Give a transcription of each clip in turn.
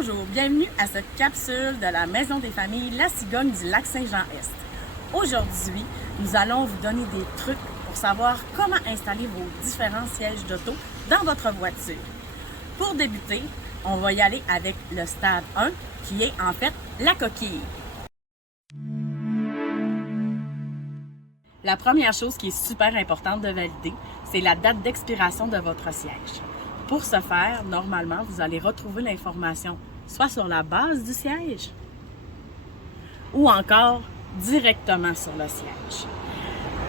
Bonjour, bienvenue à cette capsule de la Maison des familles La Cigogne du Lac-Saint-Jean-Est. Aujourd'hui, nous allons vous donner des trucs pour savoir comment installer vos différents sièges d'auto dans votre voiture. Pour débuter, on va y aller avec le stade 1 qui est en fait la coquille. La première chose qui est super importante de valider, c'est la date d'expiration de votre siège. Pour ce faire, normalement, vous allez retrouver l'information soit sur la base du siège ou encore directement sur le siège.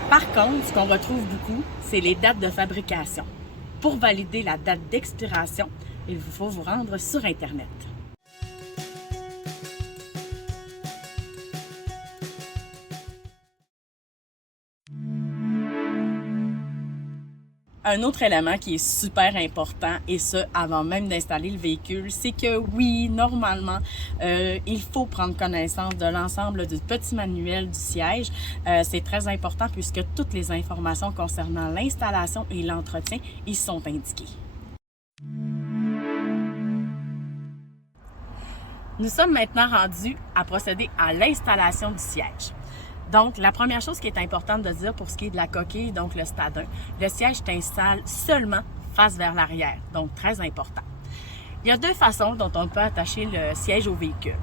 Par contre, ce qu'on retrouve beaucoup, c'est les dates de fabrication. Pour valider la date d'expiration, il vous faut vous rendre sur Internet. Un autre élément qui est super important, et ce, avant même d'installer le véhicule, c'est que oui, normalement, il faut prendre connaissance de l'ensemble du petit manuel du siège. C'est très important puisque toutes les informations concernant l'installation et l'entretien y sont indiquées. Nous sommes maintenant rendus à procéder à l'installation du siège. Donc, la première chose qui est importante de dire pour ce qui est de la coquille, donc le stade 1, le siège s'installe seulement face vers l'arrière, donc très important. Il y a deux façons dont on peut attacher le siège au véhicule.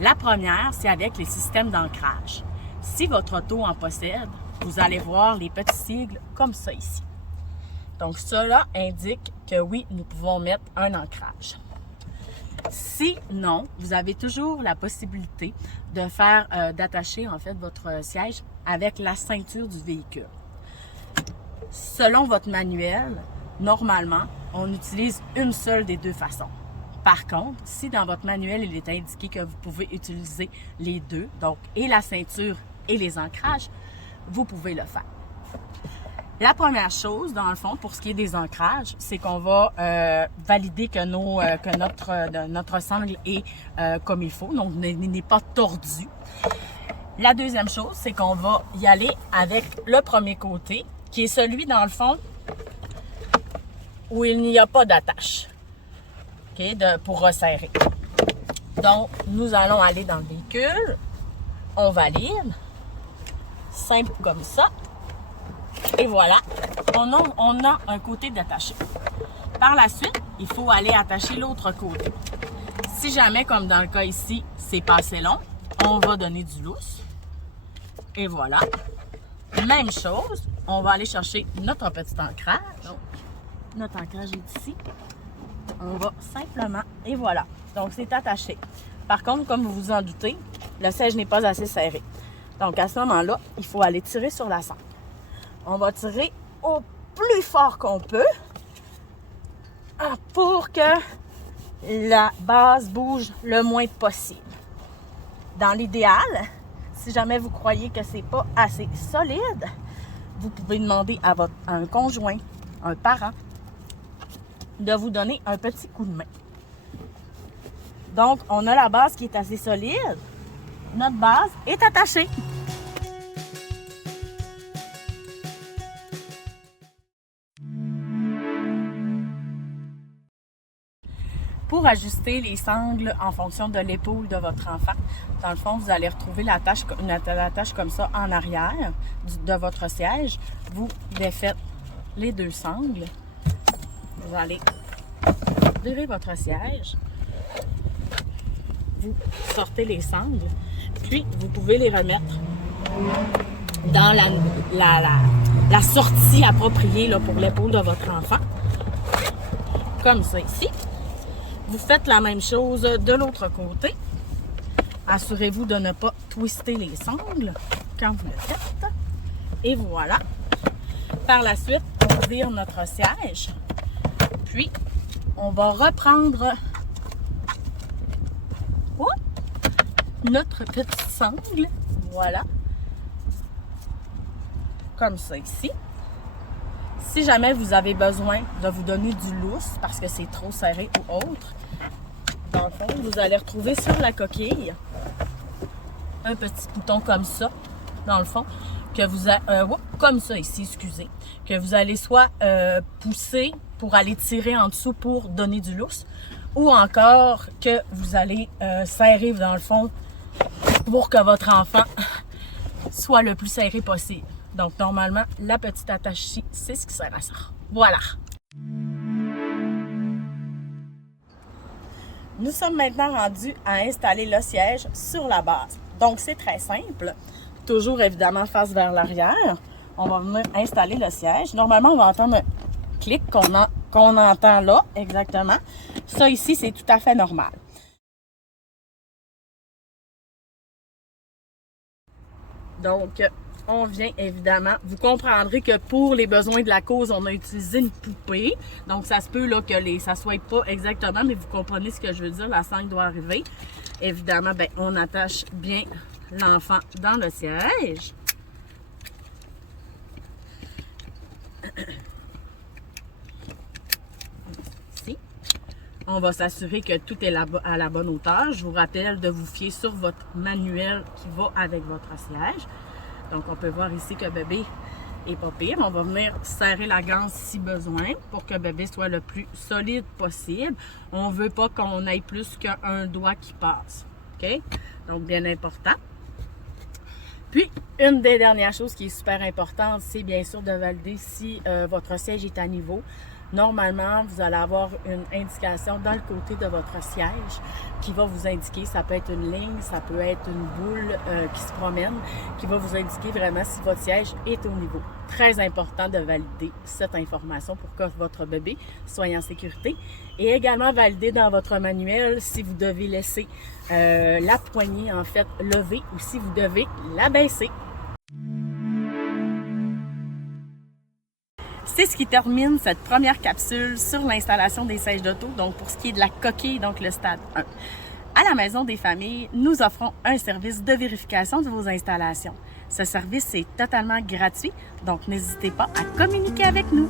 La première, c'est avec les systèmes d'ancrage. Si votre auto en possède, vous allez voir les petits sigles comme ça ici. Donc, cela indique que oui, nous pouvons mettre un ancrage. Sinon, vous avez toujours la possibilité de faire, d'attacher en fait votre siège avec la ceinture du véhicule. Selon votre manuel, normalement, on utilise une seule des deux façons. Par contre, si dans votre manuel, il est indiqué que vous pouvez utiliser les deux, donc et la ceinture et les ancrages, vous pouvez le faire. La première chose, dans le fond, pour ce qui est des ancrages, c'est qu'on va valider que, notre sangle est comme il faut, donc n'est pas tordu. La deuxième chose, c'est qu'on va y aller avec le premier côté, qui est celui, dans le fond, où il n'y a pas d'attache, okay, pour resserrer. Donc, nous allons aller dans le véhicule, on valide, simple comme ça. Et voilà, on a un côté d'attaché. Par la suite, il faut aller attacher l'autre côté. Si jamais, comme dans le cas ici, c'est pas assez long, on va donner du lousse. Et voilà. Même chose, on va aller chercher notre petit ancrage. Donc, notre ancrage est ici. On va simplement, et voilà. Donc, c'est attaché. Par contre, comme vous vous en doutez, le siège n'est pas assez serré. Donc, à ce moment-là, il faut aller tirer sur la sangle. On va tirer au plus fort qu'on peut pour que la base bouge le moins possible. Dans l'idéal, si jamais vous croyez que c'est pas assez solide, vous pouvez demander à un conjoint, un parent, de vous donner un petit coup de main. Donc, on a la base qui est assez solide. Notre base est attachée. Pour ajuster les sangles en fonction de l'épaule de votre enfant, dans le fond, vous allez retrouver une attache comme ça en arrière de votre siège. Vous défaites les deux sangles. Vous allez virer votre siège. Vous sortez les sangles. Puis, vous pouvez les remettre dans la sortie appropriée là, pour l'épaule de votre enfant. Comme ça ici. Vous faites la même chose de l'autre côté. Assurez-vous de ne pas twister les sangles quand vous le faites. Et voilà. Par la suite, on vire notre siège. Puis, on va reprendre notre petite sangle. Voilà. Comme ça ici. Si jamais vous avez besoin de vous donner du lousse parce que c'est trop serré ou autre, dans le fond, vous allez retrouver sur la coquille un petit bouton comme ça, dans le fond, que vous comme ça ici, excusez, que vous allez soit pousser pour aller tirer en dessous pour donner du lousse, ou encore que vous allez serrer dans le fond pour que votre enfant soit le plus serré possible. Donc, normalement, la petite attache ici, c'est ce qui sert à ça. Voilà! Nous sommes maintenant rendus à installer le siège sur la base. Donc, c'est très simple. Toujours, évidemment, face vers l'arrière. On va venir installer le siège. Normalement, on va entendre un clic qu'on entend là, exactement. Ça, ici, c'est tout à fait normal. Donc, on vient évidemment, vous comprendrez que pour les besoins de la cause, on a utilisé une poupée. Donc, ça se peut là, que ça ne soit pas exactement, mais vous comprenez ce que je veux dire, la sangle doit arriver. Évidemment, ben, on attache bien l'enfant dans le siège. Ici. On va s'assurer que tout est à la bonne hauteur. Je vous rappelle de vous fier sur votre manuel qui va avec votre siège. Donc, on peut voir ici que bébé est pas pire. On va venir serrer la ganse si besoin pour que bébé soit le plus solide possible. On ne veut pas qu'on ait plus qu'un doigt qui passe. OK? Donc, bien important. Puis, une des dernières choses qui est super importante, c'est bien sûr de valider si votre siège est à niveau. Normalement, vous allez avoir une indication dans le côté de votre siège qui va vous indiquer, ça peut être une ligne, ça peut être une boule qui se promène, qui va vous indiquer vraiment si votre siège est au niveau. Très important de valider cette information pour que votre bébé soit en sécurité. Et également valider dans votre manuel si vous devez laisser la poignée en fait levée ou si vous devez la baisser. C'est ce qui termine cette première capsule sur l'installation des sièges d'auto, donc pour ce qui est de la coquille, donc le stade 1. À la Maison des familles, nous offrons un service de vérification de vos installations. Ce service est totalement gratuit, donc n'hésitez pas à communiquer avec nous.